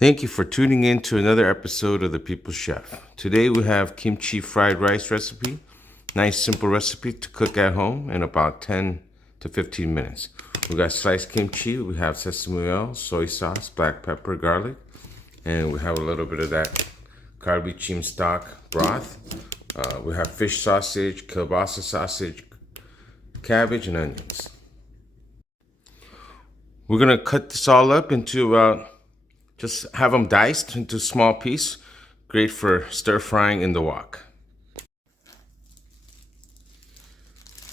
Thank you for tuning in to another episode of The People's Chef. Today we have kimchi fried rice recipe. Nice simple recipe to cook at home in about 10 to 15 minutes. We got sliced kimchi, we have sesame oil, soy sauce, black pepper, garlic, and we have a little bit of that kalbi jjim stock broth. We have fish sausage, kielbasa sausage, cabbage, and onions. We're gonna cut this all up into just have them diced into small piece. Great for stir frying in the wok.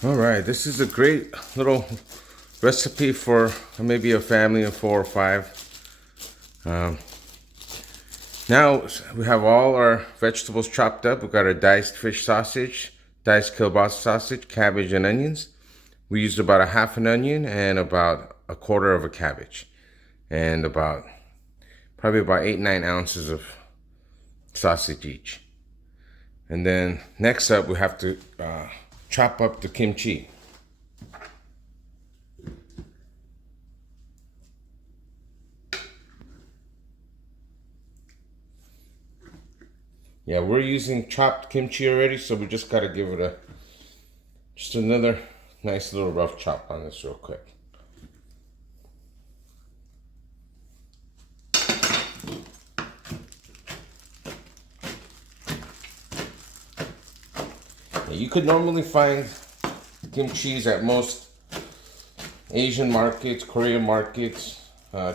All right, this is a great little recipe for maybe a family of 4 or 5. Now we have all our vegetables chopped up. We've got our diced fish sausage, diced kielbasa sausage, cabbage, and onions. We used about a half an onion and about a quarter of a cabbage, and probably about 8-9 ounces of sausage each. And then next up, we have to chop up the kimchi. Yeah, we're using chopped kimchi already, so we just got to give it just another nice little rough chop on this real quick. You could normally find kimchis at most Asian markets, Korean markets,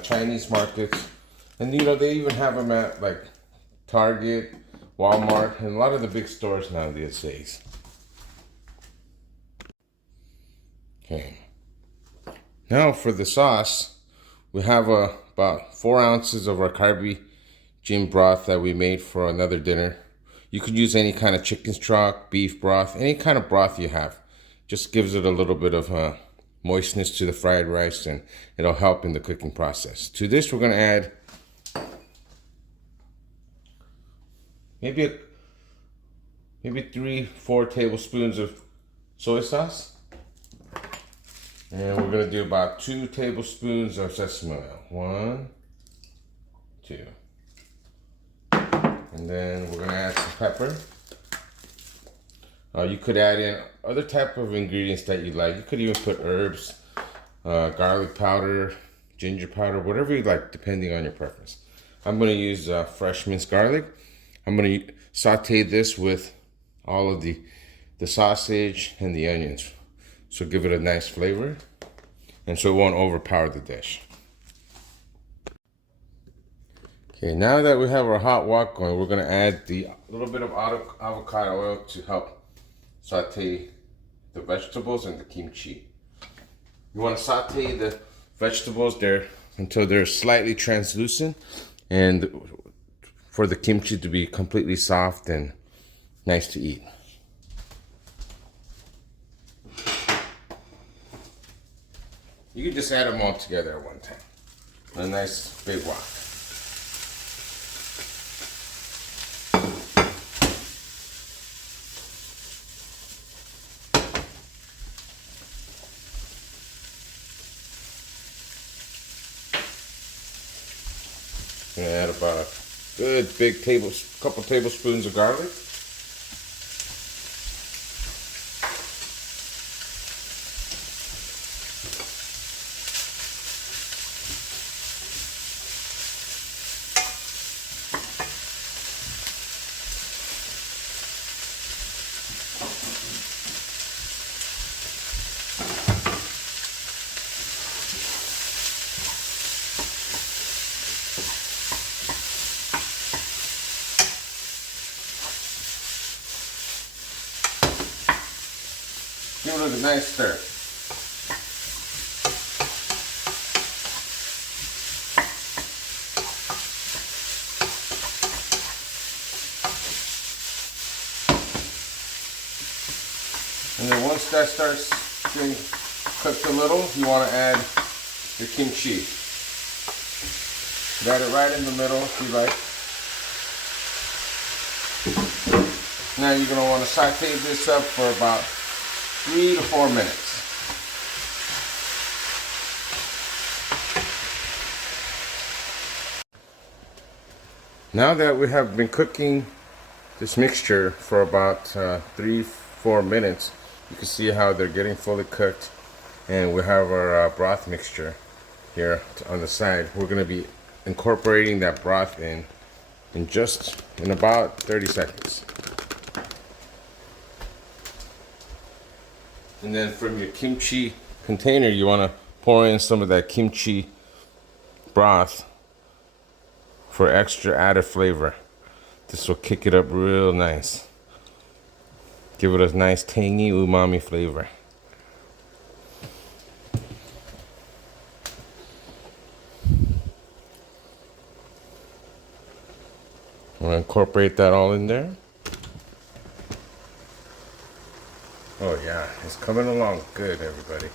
Chinese markets, and they even have them at like Target, Walmart, and a lot of the big stores nowadays. Okay. Now for the sauce, we have about 4 ounces of our kalbi jjim broth that we made for another dinner. You could use any kind of chicken stock, beef broth, any kind of broth you have. Just gives it a little bit of moistness to the fried rice, and it'll help in the cooking process. To this, we're going to add maybe 3-4 tablespoons of soy sauce. And we're going to do about 2 tablespoons of sesame oil. 1, 2. And then we're gonna add some pepper. You could add in other type of ingredients that you like. You could even put herbs, garlic powder, ginger powder, whatever you like, depending on your preference. I'm gonna use fresh minced garlic. I'm gonna saute this with all of the sausage and the onions, so give it a nice flavor, and so it won't overpower the dish. Okay, now that we have our hot wok going, we're going to add the little bit of avocado oil to help saute the vegetables and the kimchi. You want to saute the vegetables there until they're slightly translucent, and for the kimchi to be completely soft and nice to eat. You can just add them all together at one time. A nice big wok. I'm gonna add about a good big couple tablespoons of garlic. Give it a nice stir. And then once that starts getting cooked a little, you want to add the kimchi. Add it right in the middle if you like. Now you're going to want to saute this up for about 3 to 4 minutes. Now that we have been cooking this mixture for about 3-4 minutes, you can see how they're getting fully cooked, and we have our broth mixture here on the side. We're going to be incorporating that broth in about 30 seconds. And then from your kimchi container, you want to pour in some of that kimchi broth for extra added flavor. This will kick it up real nice. Give it a nice tangy umami flavor. I'm gonna incorporate that all in there. Oh yeah, it's coming along good, everybody.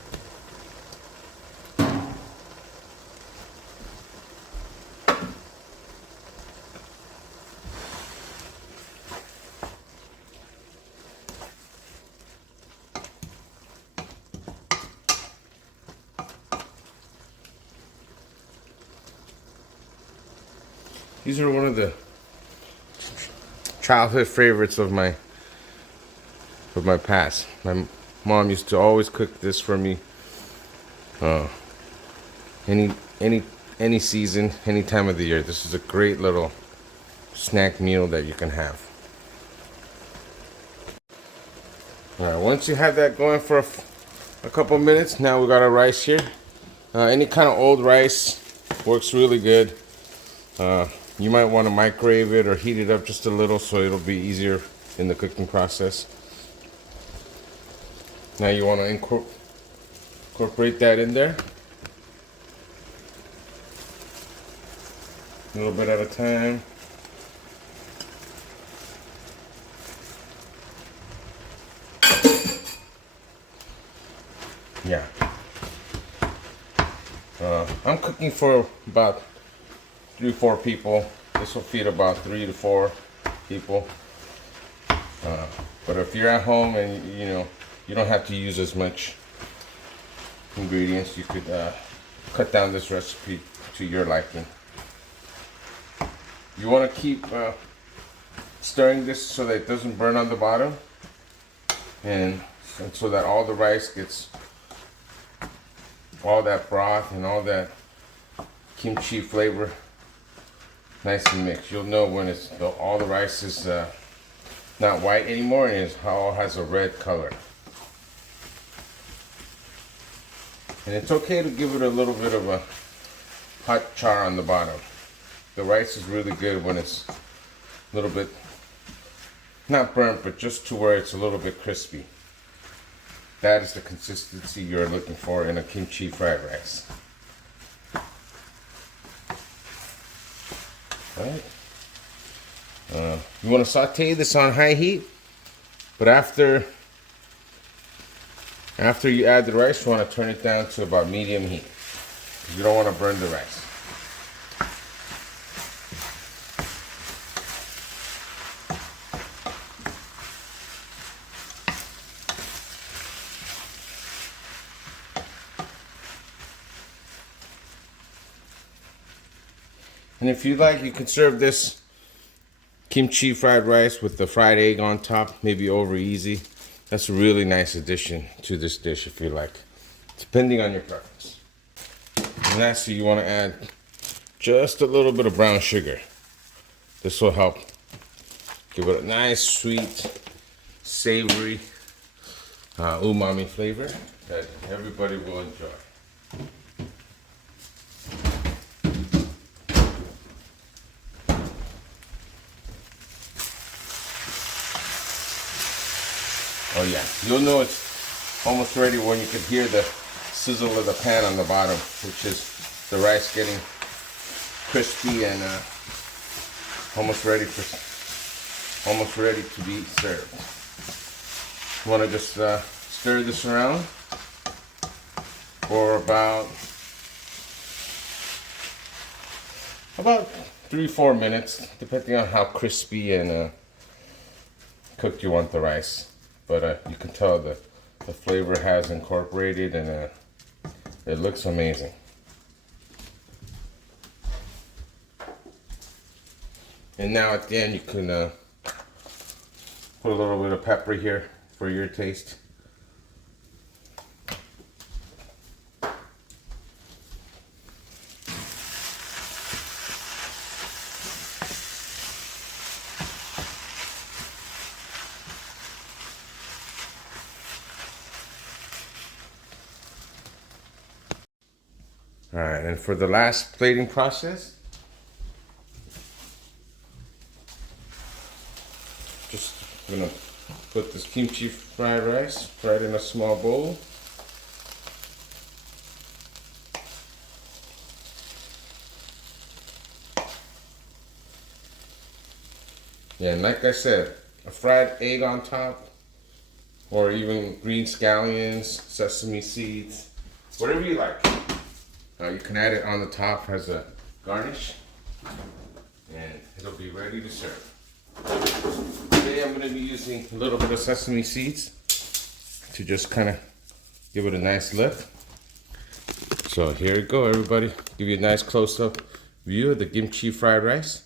These are one of the childhood favorites of my past. My mom used to always cook this for me. Any season, any time of the year. This is a great little snack meal that you can have. All right, once you have that going for a couple minutes, now we got our rice here. Any kind of old rice works really good. You might want to microwave it or heat it up just a little so it'll be easier in the cooking process. Now you want to incorporate that in there. A little bit at a time. Yeah. I'm cooking for about 3-4 people. This will feed about 3 to 4 people. But if you're at home and you don't have to use as much ingredients, you could cut down this recipe to your liking. You want to keep stirring this so that it doesn't burn on the bottom, and so that all the rice gets all that broth and all that kimchi flavor nice and mixed. You'll know when all the rice is not white anymore and it all has a red color. And it's okay to give it a little bit of a hot char on the bottom. The rice is really good when it's a little bit, not burnt, but just to where it's a little bit crispy. That is the consistency you're looking for in a kimchi fried rice. Alright. You want to saute this on high heat, but after you add the rice, you want to turn it down to about medium heat. You don't want to burn the rice. And if you like, you can serve this kimchi fried rice with the fried egg on top, maybe over easy. That's a really nice addition to this dish if you like, depending on your preference. And lastly, you want to add just a little bit of brown sugar. This will help give it a nice, sweet, savory, umami flavor that everybody will enjoy. Oh yeah, you'll know it's almost ready when you can hear the sizzle of the pan on the bottom, which is the rice getting crispy and almost ready to be served. You want to just stir this around for about 3-4 minutes, depending on how crispy and cooked you want the rice. But you can tell the flavor has incorporated, and it looks amazing. And now at the end you can put a little bit of pepper here for your taste. All right, and for the last plating process, just gonna put this kimchi fried rice right in a small bowl. Yeah, and like I said, a fried egg on top, or even green scallions, sesame seeds, whatever you like. You can add it on the top as a garnish, and it'll be ready to serve. Today I'm going to be using a little bit of sesame seeds to just kind of give it a nice look. So here we go, everybody. Give you a nice close-up view of the kimchi fried rice.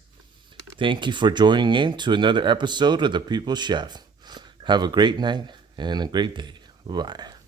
Thank you for joining in to another episode of The People's Chef. Have a great night and a great day. Bye-bye.